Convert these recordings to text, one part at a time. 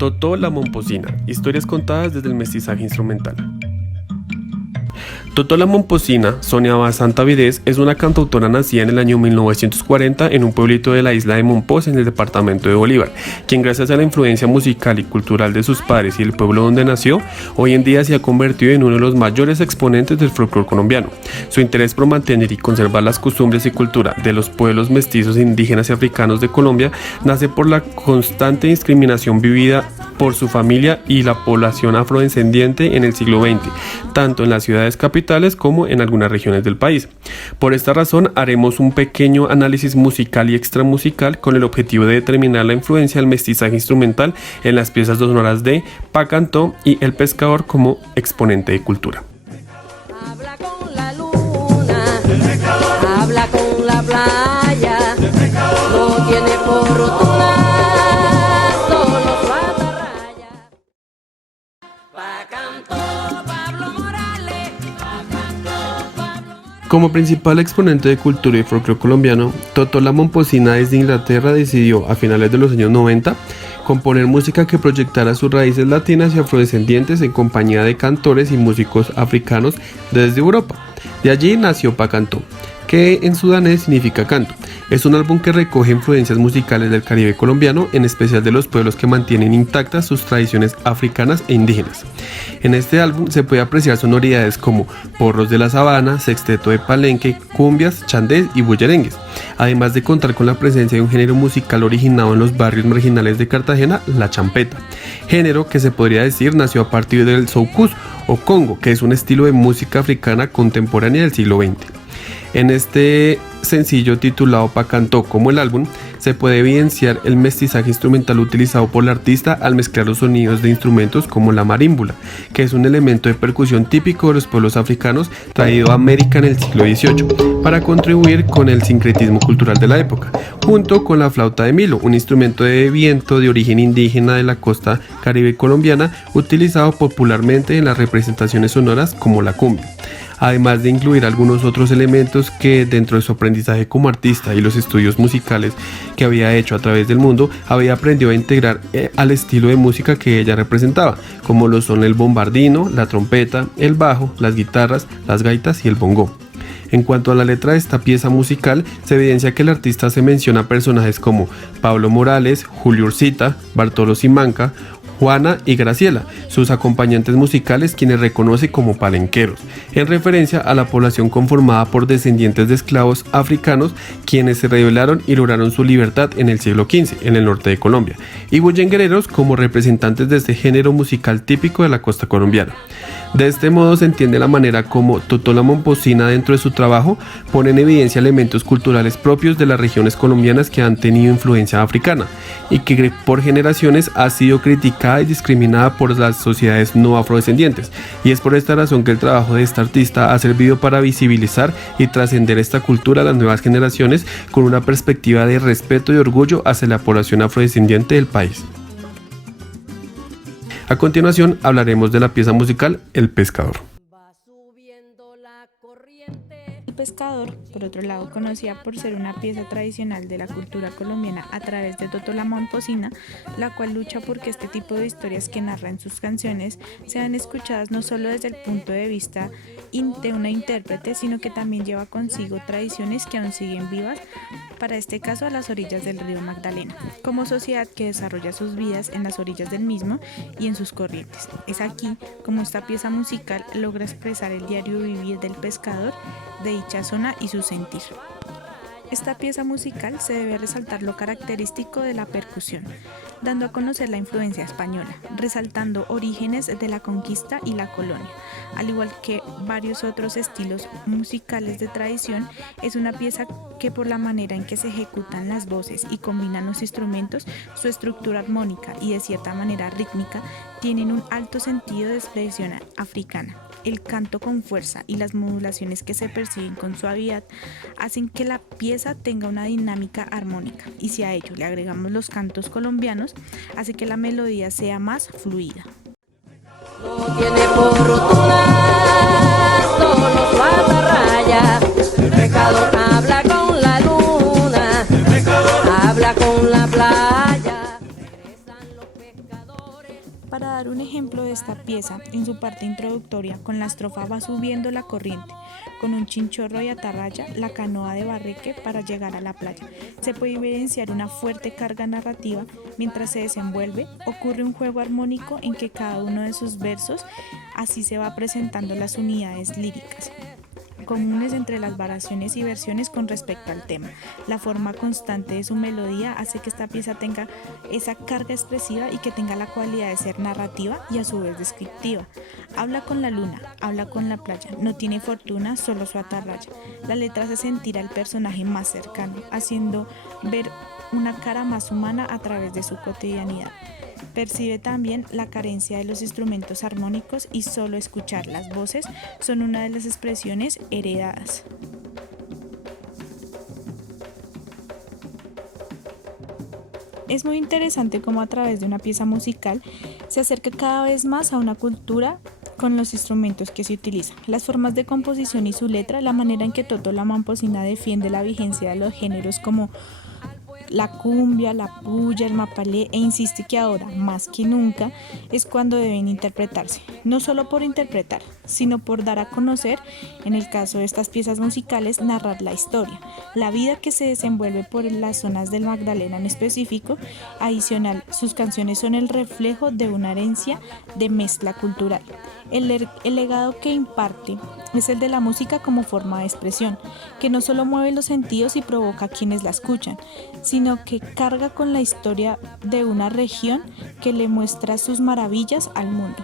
Totó la Momposina, historias contadas desde el mestizaje instrumental. Totó la Momposina, Sonia Basanta Vides, es una cantautora nacida en el año 1940 en un pueblito de la isla de Mompox en el departamento de Bolívar, quien gracias a la influencia musical y cultural de sus padres y el pueblo donde nació, hoy en día se ha convertido en uno de los mayores exponentes del folclore colombiano. Su interés por mantener y conservar las costumbres y cultura de los pueblos mestizos, indígenas y africanos de Colombia nace por la constante discriminación vivida por su familia y la población afrodescendiente en el siglo XX, tanto en las ciudades capitales como en algunas regiones del país. Por esta razón haremos un pequeño análisis musical y extramusical con el objetivo de determinar la influencia del mestizaje instrumental en las piezas sonoras de Pa' Cantó y El Pescador como exponente de cultura. Habla con la luna, habla con la playa, no tiene fortuna, solo su atarraya. Pa' Cantó Pablo Morales, Pa' Cantó Pablo Morales. Como principal exponente de cultura y folclore colombiano, Totó la Momposina desde Inglaterra decidió a finales de los años 90 componer música que proyectara sus raíces latinas y afrodescendientes en compañía de cantores y músicos africanos desde Europa. De allí nació Pa' Cantó, que en sudanés significa canto. Es un álbum que recoge influencias musicales del Caribe colombiano, en especial de los pueblos que mantienen intactas sus tradiciones africanas e indígenas. En este álbum se puede apreciar sonoridades como porros de la sabana, sexteto de Palenque, cumbias, chandés y bullerengues, además de contar con la presencia de un género musical originado en los barrios marginales de Cartagena, la champeta, género que se podría decir nació a partir del soukous o congo, que es un estilo de música africana contemporánea del siglo XX. En este sencillo titulado Pa' Cantó como el álbum, se puede evidenciar el mestizaje instrumental utilizado por la artista al mezclar los sonidos de instrumentos como la marímbula, que es un elemento de percusión típico de los pueblos africanos traído a América en el siglo XVIII, para contribuir con el sincretismo cultural de la época, junto con la flauta de Milo, un instrumento de viento de origen indígena de la costa caribe colombiana, utilizado popularmente en las representaciones sonoras como la cumbia, además de incluir algunos otros elementos que dentro de su aprendizaje como artista y los estudios musicales que había hecho a través del mundo, había aprendido a integrar al estilo de música que ella representaba, como lo son el bombardino, la trompeta, el bajo, las guitarras, las gaitas y el bongo. En cuanto a la letra de esta pieza musical, se evidencia que el artista se menciona a personajes como Pablo Morales, Julio Ursita, Bartolo Simanca, Juana y Graciela, sus acompañantes musicales, quienes reconoce como palenqueros, en referencia a la población conformada por descendientes de esclavos africanos quienes se rebelaron y lograron su libertad en el siglo XV en el norte de Colombia, y bullenguereros como representantes de este género musical típico de la costa colombiana. De este modo se entiende la manera como Totó la Momposina dentro de su trabajo pone en evidencia elementos culturales propios de las regiones colombianas que han tenido influencia africana y que por generaciones ha sido criticada y discriminada por las sociedades no afrodescendientes, y es por esta razón que el trabajo de esta artista ha servido para visibilizar y trascender esta cultura a las nuevas generaciones con una perspectiva de respeto y orgullo hacia la población afrodescendiente del país. A continuación hablaremos de la pieza musical El Pescador. Va subiendo la corriente. El Pescador, por otro lado, conocida por ser una pieza tradicional de la cultura colombiana a través de Totó la Momposina, la cual lucha porque este tipo de historias que narra en sus canciones sean escuchadas no solo desde el punto de vista de una intérprete, sino que también lleva consigo tradiciones que aún siguen vivas, para este caso a las orillas del río Magdalena, como sociedad que desarrolla sus vidas en las orillas del mismo y en sus corrientes. Es aquí como esta pieza musical logra expresar el diario vivir del pescador de dicha zona y su sentir. Esta pieza musical se debe resaltar lo característico de la percusión, dando a conocer la influencia española, resaltando orígenes de la conquista y la colonia. Al igual que varios otros estilos musicales de tradición, es una pieza que por la manera en que se ejecutan las voces y combinan los instrumentos, su estructura armónica y de cierta manera rítmica, tienen un alto sentido de expresión africana. El canto con fuerza y las modulaciones que se perciben con suavidad hacen que la pieza tenga una dinámica armónica, y si a ello le agregamos los cantos colombianos, hace que la melodía sea más fluida. No tiene fortuna, solo su atarraya. El pescador habla con la luna, habla con la playa. Regresan los pescadores. Para dar un ejemplo de esta pieza, en su parte introductoria, con la estrofa va subiendo la corriente, con un chinchorro y atarraya la canoa de Barreque para llegar a la playa. Se puede evidenciar una fuerte carga narrativa. Mientras se desenvuelve, ocurre un juego armónico en que cada uno de sus versos así se va presentando las unidades líricas comunes entre las variaciones y versiones con respecto al tema. La forma constante de su melodía hace que esta pieza tenga esa carga expresiva y que tenga la cualidad de ser narrativa y a su vez descriptiva. Habla con la luna, habla con la playa, no tiene fortuna, solo su atarraya. La letra hace sentir al personaje más cercano, haciendo ver una cara más humana a través de su cotidianidad. Percibe también la carencia de los instrumentos armónicos y solo escuchar las voces son una de las expresiones heredadas. Es muy interesante cómo a través de una pieza musical se acerca cada vez más a una cultura con los instrumentos que se utilizan, las formas de composición y su letra, la manera en que Totó la Momposina defiende la vigencia de los géneros como la cumbia, la puya, el mapalé, e insiste que ahora, más que nunca, es cuando deben interpretarse, no solo por interpretar, sino por dar a conocer, en el caso de estas piezas musicales, narrar la historia, la vida que se desenvuelve por las zonas del Magdalena en específico. Adicional, sus canciones son el reflejo de una herencia de mezcla cultural. El legado que imparte es el de la música como forma de expresión, que no solo mueve los sentidos y provoca a quienes la escuchan, sino que carga con la historia de una región que le muestra sus maravillas al mundo.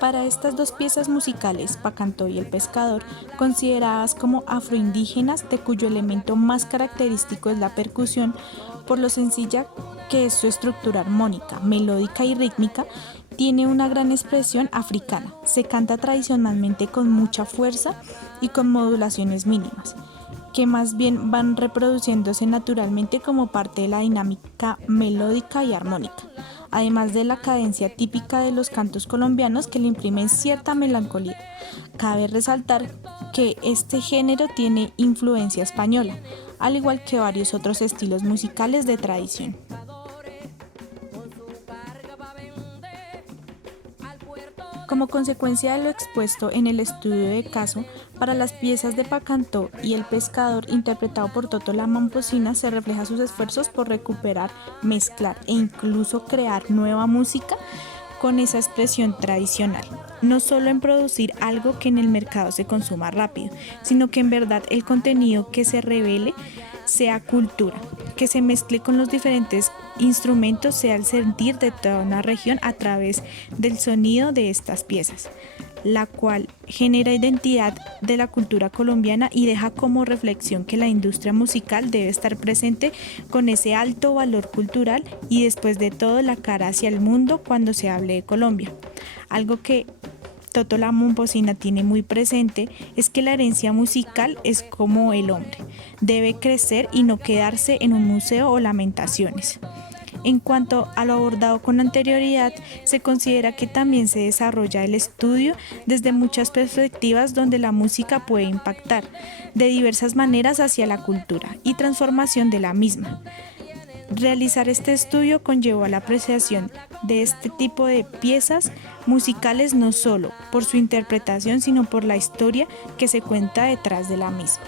Para estas dos piezas musicales, Pacantó y El Pescador, consideradas como afroindígenas, de cuyo elemento más característico es la percusión, por lo sencilla que es su estructura armónica, melódica y rítmica, tiene una gran expresión africana. Se canta tradicionalmente con mucha fuerza y con modulaciones mínimas, que más bien van reproduciéndose naturalmente como parte de la dinámica melódica y armónica, además de la cadencia típica de los cantos colombianos que le imprimen cierta melancolía. Cabe resaltar que este género tiene influencia española, al igual que varios otros estilos musicales de tradición. Como consecuencia de lo expuesto en el estudio de caso, para las piezas de Pacantó y El Pescador, interpretado por Totó la Momposina, se refleja sus esfuerzos por recuperar, mezclar e incluso crear nueva música con esa expresión tradicional. No solo en producir algo que en el mercado se consuma rápido, sino que en verdad el contenido que se revele sea cultura, que se mezcle con los diferentes instrumentos, sea el sentir de toda una región a través del sonido de estas piezas, la cual genera identidad de la cultura colombiana y deja como reflexión que la industria musical debe estar presente con ese alto valor cultural y después de todo la cara hacia el mundo cuando se hable de Colombia. Algo que Totó la Momposina tiene muy presente es que la herencia musical es como el hombre, debe crecer y no quedarse en un museo o lamentaciones. En cuanto a lo abordado con anterioridad, se considera que también se desarrolla el estudio desde muchas perspectivas donde la música puede impactar de diversas maneras hacia la cultura y transformación de la misma. Realizar este estudio conllevó a la apreciación de este tipo de piezas musicales no solo por su interpretación, sino por la historia que se cuenta detrás de la misma.